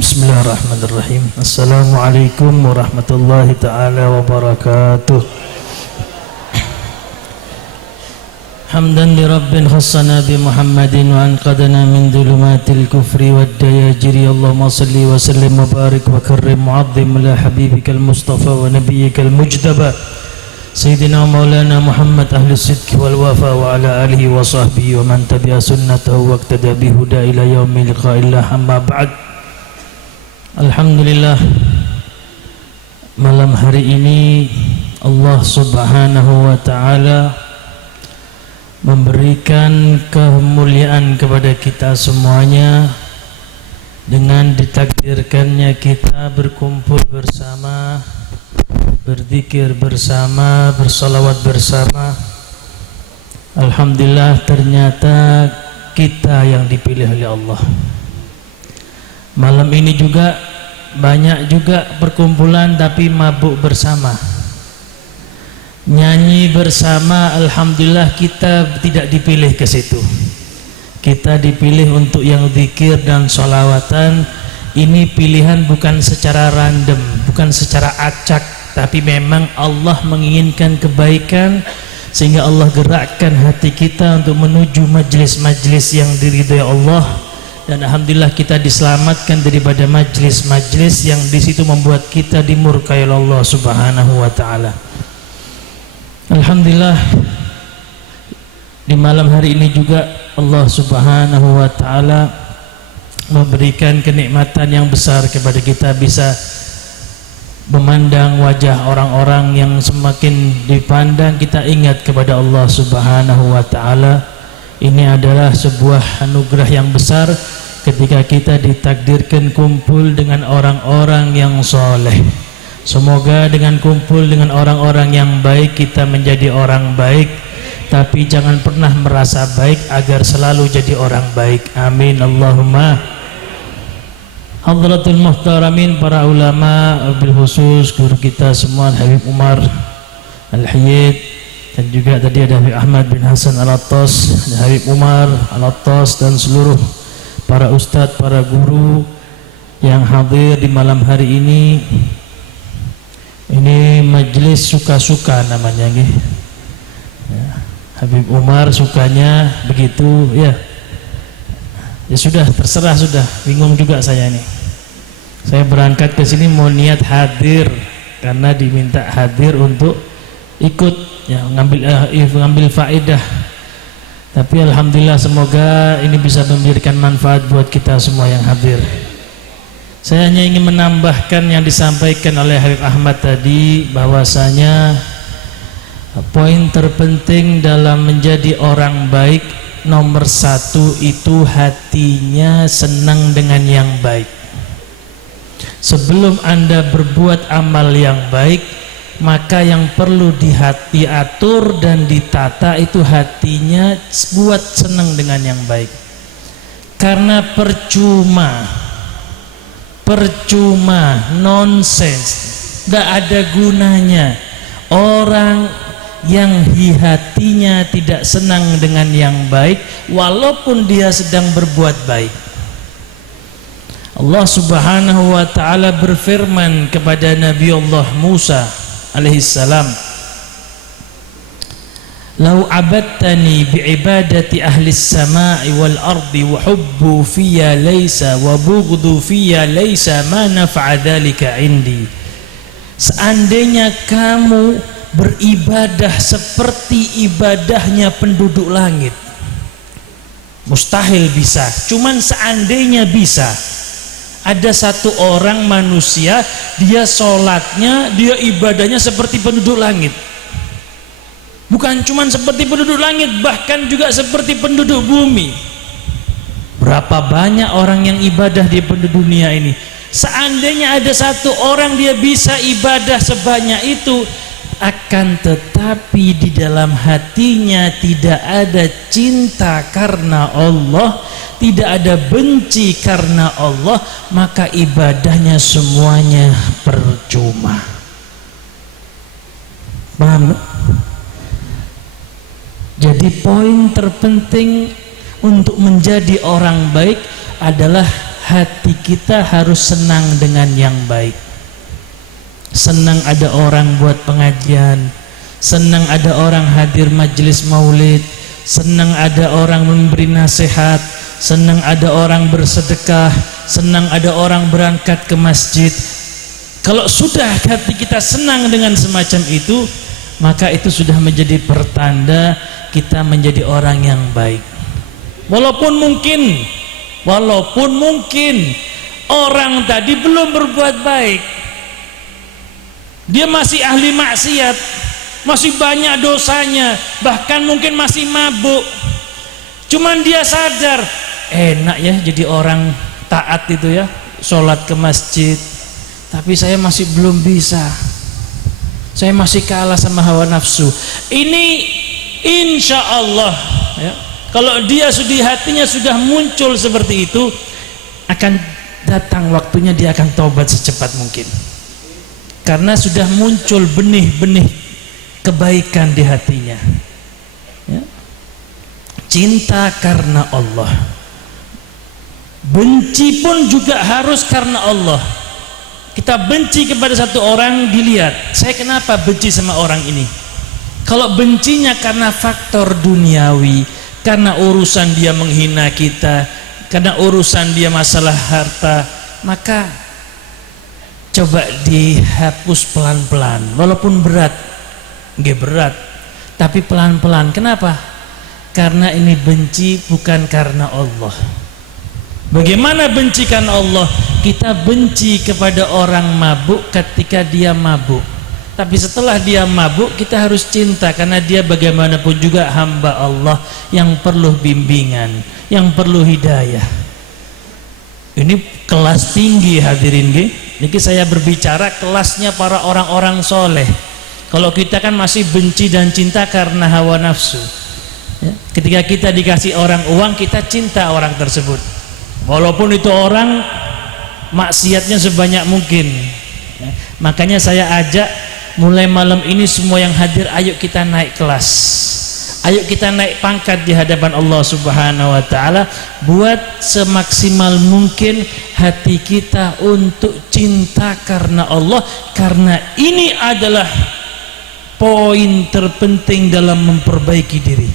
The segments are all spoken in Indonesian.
Bismillahirrahmanirrahim. Assalamualaikum warahmatullahi ta'ala wabarakatuh. Hamdan li rabbin khassana bi Muhammadin wa anqadana min dhulumatil kufri wad dayajiri. Allahumma salli wa sallim wa barik wa karrim mu'azzim la habibikal mustafa wa nabiyyikal mujtaba Sayyidina Maulana Muhammad ahli sidqi wal wafa wa ala alihi wa sahbihi wa man tabi'a sunnatahu wa iqtada bihuda ila yaumil liqa'illah, amma ba'd. Alhamdulillah, malam hari ini Allah subhanahu wa ta'ala memberikan kemuliaan kepada kita semuanya dengan ditakdirkannya kita berkumpul bersama, berzikir bersama, bersalawat bersama. Alhamdulillah, ternyata kita yang dipilih oleh Allah. Malam ini juga banyak juga perkumpulan tapi mabuk bersama, nyanyi bersama. Alhamdulillah, kita tidak dipilih ke situ. Kita dipilih untuk yang zikir dan sholawatan. Ini pilihan bukan secara random, bukan secara acak, tapi memang Allah menginginkan kebaikan sehingga Allah gerakkan hati kita untuk menuju majlis-majlis yang diridhai Allah. Dan alhamdulillah kita diselamatkan daripada majlis-majlis yang di situ membuat kita dimurkai oleh Allah Subhanahu wa taala. Alhamdulillah, di malam hari ini juga Allah Subhanahu wa taala memberikan kenikmatan yang besar kepada kita, bisa memandang wajah orang-orang yang semakin dipandang kita ingat kepada Allah Subhanahu wa taala. Ini adalah sebuah anugerah yang besar ketika kita ditakdirkan kumpul dengan orang-orang yang soleh. Semoga dengan kumpul dengan orang-orang yang baik kita menjadi orang baik, tapi jangan pernah merasa baik agar selalu jadi orang baik. Amin Allahumma. Hadratul muhtaramin, para ulama, bil khusus guru kita semua Habib Umar Al-Hayyid, dan juga tadi ada Habib Ahmad bin Hasan Al-Attas, Habib Umar Al-Attas, dan seluruh para ustadz, para guru yang hadir di malam hari ini. Ini majelis suka-suka namanya, ya. Habib Umar sukanya begitu, ya. Ya sudah, terserah, sudah bingung juga saya ini. Saya berangkat ke sini mau niat hadir karena diminta hadir untuk ikut, ya, ngambil faedah. Tapi alhamdulillah, semoga ini bisa memberikan manfaat buat kita semua yang hadir. Saya hanya ingin menambahkan yang disampaikan oleh Habib Ahmad tadi, bahwasanya poin terpenting dalam menjadi orang baik nomor satu itu hatinya senang dengan yang baik. Sebelum Anda berbuat amal yang baik, maka yang perlu diatur dan ditata itu hatinya, buat senang dengan yang baik. Karena percuma, nonsens, tidak ada gunanya orang yang hatinya tidak senang dengan yang baik walaupun dia sedang berbuat baik. Allah Subhanahu wa ta'ala berfirman kepada Nabi Allah Musa alaihissalam, "Lau abadtani bi'ibadati ahli samai wal ardi wa hubbu fiyya laysa wa bughdu fiyya laysa ma nafa'a dhalika indi." Seandainya kamu beribadah seperti ibadahnya penduduk langit, mustahil bisa. Cuman seandainya bisa, ada satu orang manusia, dia sholatnya, dia ibadahnya seperti penduduk langit. Bukan cuman seperti penduduk langit, bahkan juga seperti penduduk bumi. Berapa banyak orang yang ibadah di penduduk dunia ini. Seandainya ada satu orang dia bisa ibadah sebanyak itu, akan tetapi di dalam hatinya tidak ada cinta karena Allah, tidak ada benci karena Allah, maka ibadahnya semuanya percuma. Paham? Jadi poin terpenting untuk menjadi orang baik adalah hati kita harus senang dengan yang baik. Senang ada orang buat pengajian, senang ada orang hadir majelis maulid, senang ada orang memberi nasihat, senang ada orang bersedekah, senang ada orang berangkat ke masjid. Kalau sudah hati kita senang dengan semacam itu, maka itu sudah menjadi pertanda kita menjadi orang yang baik. Walaupun mungkin orang tadi belum berbuat baik, dia masih ahli maksiat, masih banyak dosanya, bahkan mungkin masih mabuk. Cuman dia sadar, enak ya jadi orang taat itu ya, sholat ke masjid, tapi saya masih belum bisa, saya masih kalah sama hawa nafsu. Ini insya Allah ya, kalau dia sudah hatinya sudah muncul seperti itu, akan datang waktunya dia akan taubat secepat mungkin, karena sudah muncul benih-benih kebaikan di hatinya ya. Cinta karena Allah, benci pun juga harus karena Allah. Kita benci kepada satu orang, dilihat saya kenapa benci sama orang ini. Kalau bencinya karena faktor duniawi, karena urusan dia menghina kita, karena urusan dia masalah harta, maka coba dihapus pelan-pelan, walaupun berat, nggak berat, tapi pelan-pelan. Kenapa? Karena ini benci bukan karena Allah. Bagaimana benci karena Allah? Kita benci kepada orang mabuk ketika dia mabuk, tapi setelah dia mabuk kita harus cinta, karena dia bagaimanapun juga hamba Allah yang perlu bimbingan, yang perlu hidayah. Ini kelas tinggi hadirin nggih. Niki saya berbicara kelasnya para orang-orang soleh. Kalau kita kan masih benci dan cinta karena hawa nafsu ya. Ketika kita dikasih orang uang, kita cinta orang tersebut, walaupun itu orang maksiatnya sebanyak mungkin ya. Makanya saya ajak mulai malam ini semua yang hadir, ayo kita naik kelas, ayo kita naik pangkat di hadapan Allah Subhanahu wa Ta'ala, buat semaksimal mungkin hati kita untuk cinta karena Allah, karena ini adalah poin terpenting dalam memperbaiki diri.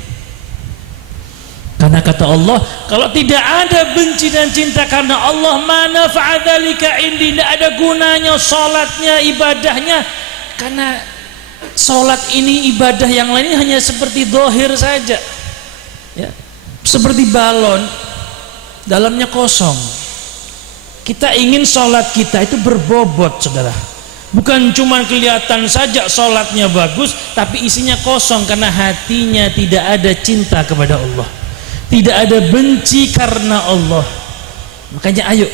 Karena kata Allah, kalau tidak ada benci dan cinta karena Allah, mana fa'adzalika indi, tidak ada gunanya sholatnya, ibadahnya. Karena sholat ini, ibadah yang lain ini hanya seperti zahir saja ya, seperti balon dalamnya kosong. Kita ingin sholat kita itu berbobot, saudara, bukan cuma kelihatan saja sholatnya bagus, tapi isinya kosong karena hatinya tidak ada cinta kepada Allah, tidak ada benci karena Allah. Makanya ayo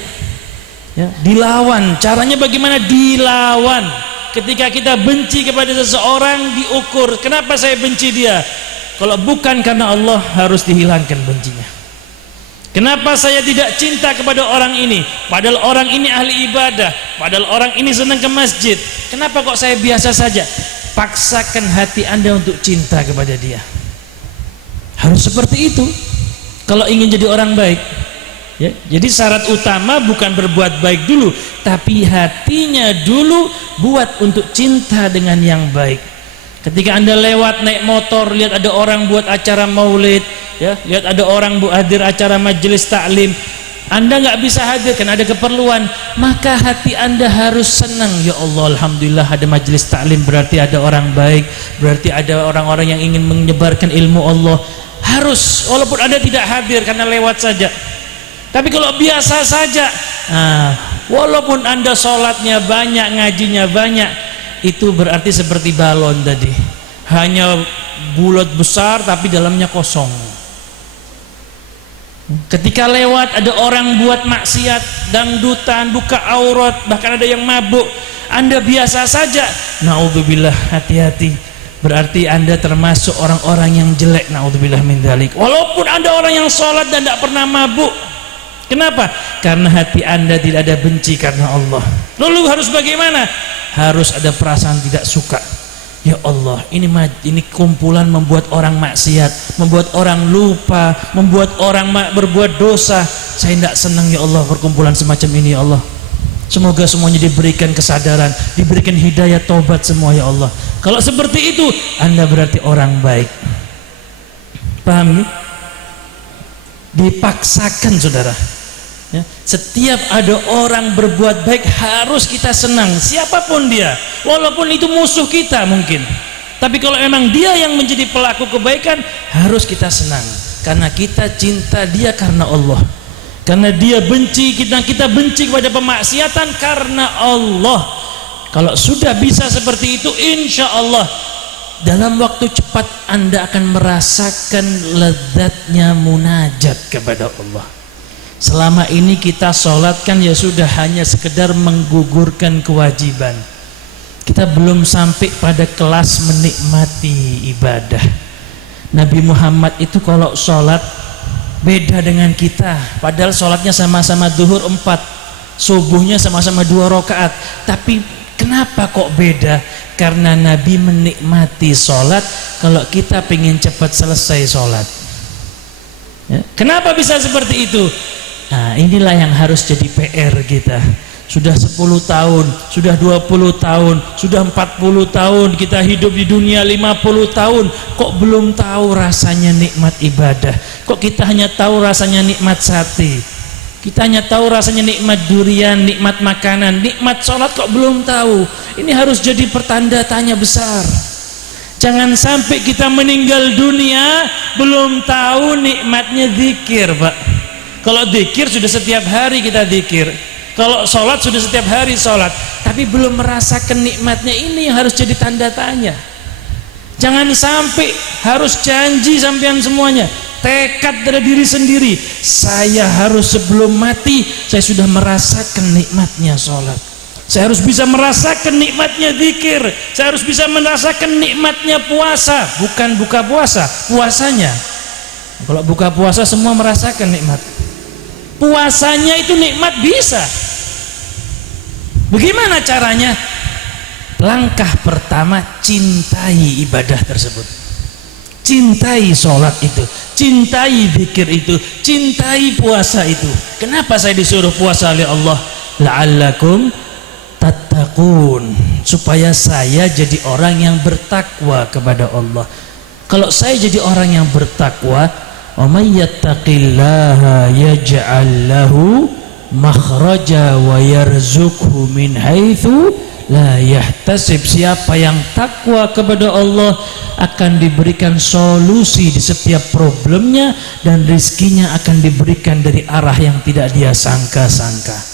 ya, dilawan. Caranya bagaimana? Dilawan. Ketika kita benci kepada seseorang, diukur, kenapa saya benci dia? Kalau bukan karena Allah, harus dihilangkan bencinya. Kenapa saya tidak cinta kepada orang ini, padahal orang ini ahli ibadah, padahal orang ini senang ke masjid? Kenapa kok saya biasa saja? Paksakan hati Anda untuk cinta kepada dia. Harus seperti itu kalau ingin jadi orang baik ya. Jadi syarat utama bukan berbuat baik dulu, tapi hatinya dulu buat untuk cinta dengan yang baik. Ketika Anda lewat naik motor, lihat ada orang buat acara maulid ya, lihat ada orang hadir acara majelis taklim, Anda nggak bisa hadir karena ada keperluan, maka hati Anda harus senang. Ya Allah, alhamdulillah ada majelis taklim, berarti ada orang baik, berarti ada orang-orang yang ingin menyebarkan ilmu Allah. Harus, walaupun Anda tidak hadir karena lewat saja. Tapi kalau biasa saja, walaupun Anda sholatnya banyak, ngajinya banyak, itu berarti seperti balon tadi, hanya bulat besar tapi dalamnya kosong. Ketika lewat ada orang buat maksiat, dangdutan, buka aurat, bahkan ada yang mabuk, Anda biasa saja, naudzubillah, hati-hati, berarti Anda termasuk orang-orang yang jelek, naudzubillah min dzalik. Walaupun Anda orang yang sholat dan tidak pernah mabuk. Kenapa? Karena hati Anda tidak ada benci karena Allah. Lalu harus bagaimana? Harus ada perasaan tidak suka. Ya Allah, ini kumpulan membuat orang maksiat, membuat orang lupa, membuat orang berbuat dosa. saya tidak senang ya Allah perkumpulan semacam ini ya Allah. Semoga semuanya diberikan kesadaran, diberikan hidayah taubat semua ya Allah. Kalau seperti itu, Anda berarti orang baik. Paham ya? Dipaksakan saudara ya. Setiap ada orang berbuat baik harus kita senang, siapapun dia, walaupun itu musuh kita mungkin. Tapi kalau memang dia yang menjadi pelaku kebaikan, harus kita senang, karena kita cinta dia karena Allah. Karena dia benci kita benci kepada pemaksiatan karena Allah. Kalau sudah bisa seperti itu, insya Allah dalam waktu cepat Anda akan merasakan lezatnya munajat kepada Allah. Selama ini kita sholat kan ya sudah hanya sekedar menggugurkan kewajiban. Kita belum sampai pada kelas menikmati ibadah. Nabi Muhammad itu kalau sholat beda dengan kita. Padahal sholatnya sama-sama duhur 4, subuhnya sama-sama 2 rakaat. Tapi kenapa kok beda? Karena Nabi menikmati sholat. Kalau kita pengen cepat selesai sholat ya. Kenapa bisa seperti itu? Nah, inilah yang harus jadi PR kita. Sudah 10 tahun, sudah 20 tahun, sudah 40 tahun kita hidup di dunia, 50 tahun, kok belum tahu rasanya nikmat ibadah? Kok kita hanya tahu rasanya nikmat sate, kita hanya tahu rasanya nikmat durian, nikmat makanan, nikmat sholat kok belum tahu? Ini harus jadi pertanda tanya besar. Jangan sampai kita meninggal dunia belum tahu nikmatnya zikir, Pak. Kalau zikir sudah setiap hari kita zikir, kalau sholat sudah setiap hari sholat, tapi belum merasakan nikmatnya. Ini yang harus jadi tanda tanya. Jangan sampai harus janji sampean semuanya, tekad dari diri sendiri, saya harus sebelum mati saya sudah merasakan nikmatnya sholat, saya harus bisa merasakan nikmatnya zikir, saya harus bisa merasakan nikmatnya puasa. Bukan buka puasa, puasanya. Kalau buka puasa semua merasakan nikmat, puasanya itu nikmat bisa. Bagaimana caranya? Langkah pertama, cintai ibadah tersebut, cintai sholat itu, cintai zikir itu, cintai puasa itu. Kenapa saya disuruh puasa oleh Allah? La'allakum tattaqun, supaya saya jadi orang yang bertakwa kepada Allah. Kalau saya jadi orang yang bertakwa, wa may yattaqillaha yaj'al lahu makhraja wa yarzuqhu min haitsu la yahtasib. Siapa yang takwa kepada Allah akan diberikan solusi di setiap problemnya, dan rezekinya akan diberikan dari arah yang tidak dia sangka-sangka.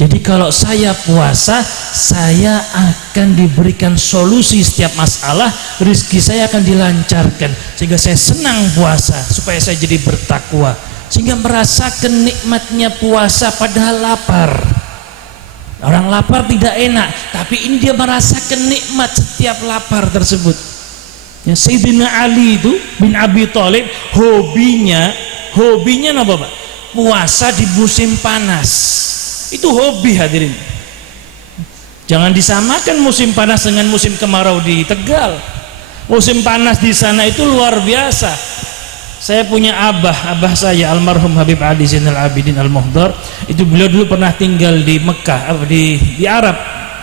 Jadi kalau saya puasa, saya akan diberikan solusi setiap masalah, rezeki saya akan dilancarkan, sehingga saya senang puasa, supaya saya jadi bertakwa, sehingga merasakan nikmatnya puasa padahal lapar. Orang lapar tidak enak, tapi ini dia merasakan nikmat setiap lapar tersebut ya. Sayyidina Ali itu bin Abi Thalib hobinya apa Pak? Puasa di musim panas. Itu hobi hadirin. Jangan disamakan musim panas dengan musim kemarau di Tegal. Musim panas di sana itu luar biasa. Saya punya abah saya almarhum Habib Ali Zainal Abidin Al-Muhdar. Itu beliau dulu pernah tinggal di Mekah, di Arab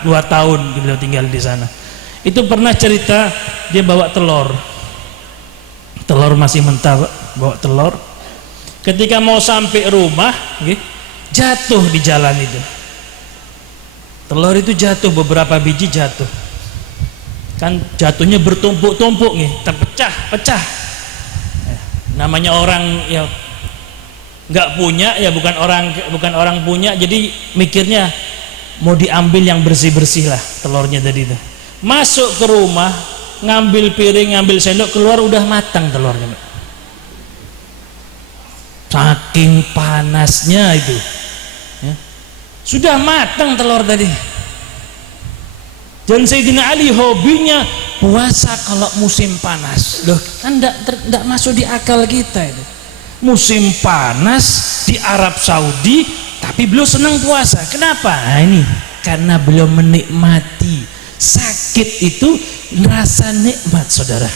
2 tahun beliau tinggal di sana. Itu pernah cerita dia bawa telur masih mentah, bawa telur. Ketika mau sampai rumah, jatuh di jalan itu. Telur itu jatuh, beberapa biji jatuh. Kan jatuhnya bertumpuk-tumpuk terpecah-pecah. Namanya orang ya nggak punya ya, bukan orang punya, jadi mikirnya mau diambil yang bersih-bersih lah telurnya tadi itu. Masuk ke rumah, ngambil piring, ngambil sendok, keluar udah matang telurnya. Saking panasnya itu ya. Sudah matang telur tadi. Dan Sayyidina Ali hobinya puasa kalau musim panas. Loh, kan tidak masuk di akal kita itu. Musim panas di Arab Saudi, tapi beliau senang puasa. Kenapa? Nah, ini karena beliau menikmati. Sakit itu rasa nikmat, saudara.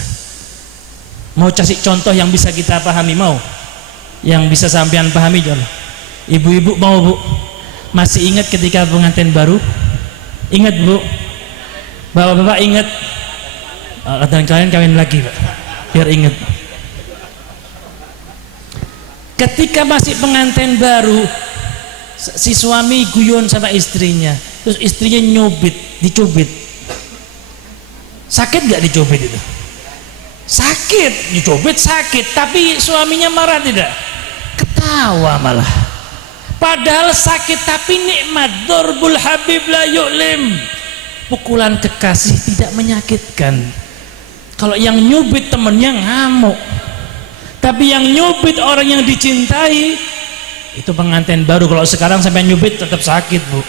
Mau kasih contoh yang bisa kita pahami, mau? Yang bisa sampean pahami, John? Ibu-ibu mau Bu? Masih ingat ketika pengantin baru? Ingat Bu? Bapak-bapak ingat? Dan kalian kawin lagi Pak, biar ingat. Ketika masih pengantin baru, si suami guyon sama istrinya, terus istrinya dicubit. Sakit gak dicubit itu? Sakit, dicubit sakit, tapi suaminya marah tidak? Ketawa malah. Padahal sakit tapi nikmat. Dorbul habib la yu'lim. Pukulan kekasih tidak menyakitkan. Kalau yang nyubit temennya ngamuk, tapi yang nyubit orang yang dicintai itu pengantin baru. Kalau sekarang sampai nyubit tetap sakit Bu.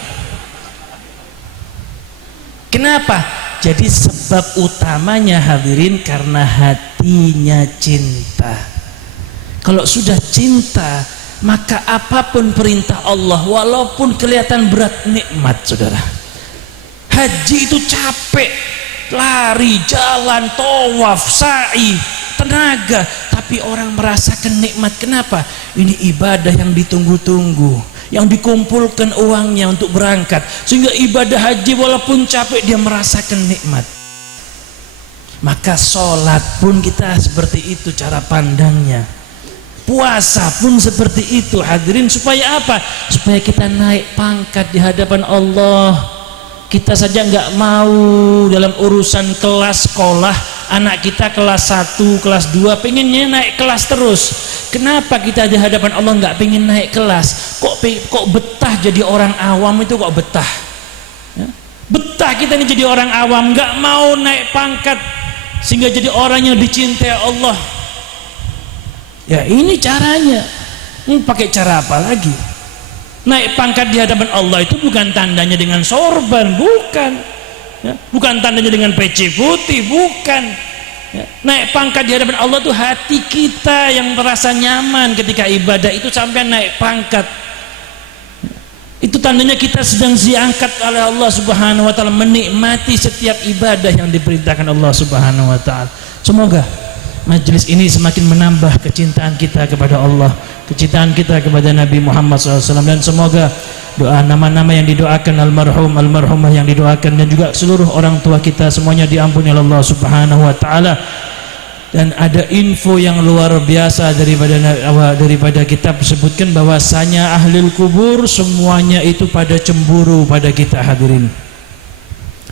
Kenapa? Jadi sebab utamanya hadirin karena hatinya cinta. Kalau sudah cinta, maka apapun perintah Allah walaupun kelihatan berat, nikmat saudara. Haji itu capek, lari, jalan, tawaf, sa'i, tenaga, tapi orang merasakan nikmat. Kenapa? Ini ibadah yang ditunggu-tunggu, yang dikumpulkan uangnya untuk berangkat, sehingga ibadah haji walaupun capek dia merasakan nikmat. Maka sholat pun kita seperti itu cara pandangnya, puasa pun seperti itu hadirin. Supaya apa? Supaya kita naik pangkat di hadapan Allah. Kita saja nggak mau dalam urusan kelas sekolah, anak kita kelas 1, kelas 2 pengennya naik kelas terus. Kenapa kita di hadapan Allah nggak pengen naik kelas? Kok betah jadi orang awam itu, kok betah ya? Betah kita ini jadi orang awam, nggak mau naik pangkat sehingga jadi orang yang dicintai Allah. Ya ini caranya. Pakai cara apa lagi? Naik pangkat di hadapan Allah itu bukan tandanya dengan sorban, bukan ya, bukan tandanya dengan peci putih, bukan ya. Naik pangkat di hadapan Allah itu hati kita yang merasa nyaman ketika ibadah itu sampai naik pangkat ya. Itu tandanya kita sedang diangkat oleh Allah Subhanahu wa ta'ala, menikmati setiap ibadah yang diperintahkan Allah Subhanahu wa ta'ala. Semoga majelis ini semakin menambah kecintaan kita kepada Allah, kecintaan kita kepada Nabi Muhammad SAW, dan semoga doa nama-nama yang didoakan, almarhum, almarhumah yang didoakan, dan juga seluruh orang tua kita semuanya diampuni oleh Allah Subhanahu wa ta'ala. Dan ada info yang luar biasa daripada kitab sebutkan bahwasanya ahlul kubur semuanya itu pada cemburu pada kita hadirin.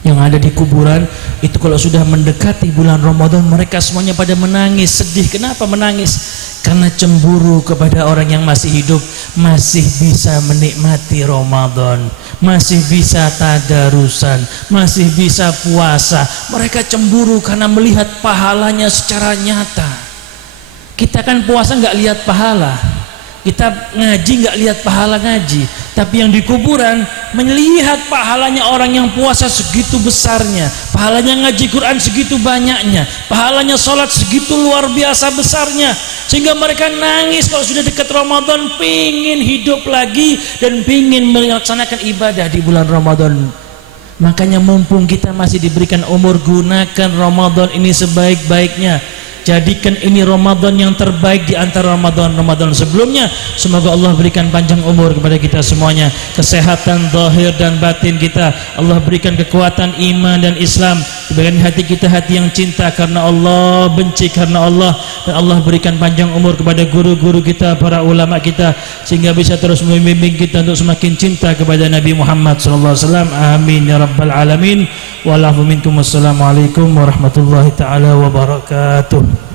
Yang ada di kuburan itu kalau sudah mendekati bulan Ramadan mereka semuanya pada menangis, sedih. Kenapa menangis? Karena cemburu kepada orang yang masih hidup, masih bisa menikmati Ramadan, masih bisa tadarusan, masih bisa puasa. Mereka cemburu karena melihat pahalanya secara nyata. Kita kan puasa nggak lihat pahala, kita ngaji nggak lihat pahala ngaji, tapi yang di kuburan melihat pahalanya orang yang puasa segitu besarnya, pahalanya ngaji Quran segitu banyaknya, pahalanya sholat segitu luar biasa besarnya, sehingga mereka nangis kalau sudah dekat Ramadan, pingin hidup lagi dan pingin melaksanakan ibadah di bulan Ramadan. Makanya mumpung kita masih diberikan umur, gunakan Ramadan ini sebaik-baiknya. Jadikan ini Ramadan yang terbaik di antara Ramadan sebelumnya. Semoga Allah berikan panjang umur kepada kita semuanya, kesehatan zahir dan batin kita. Allah berikan kekuatan iman dan Islam. Berikan hati kita hati yang cinta karena Allah, benci karena Allah. Dan Allah berikan panjang umur kepada guru-guru kita, para ulama kita, sehingga bisa terus membimbing kita untuk semakin cinta kepada Nabi Muhammad SAW. Amin ya rabbal alamin. Wassalamualaikum warahmatullahi taala wabarakatuh.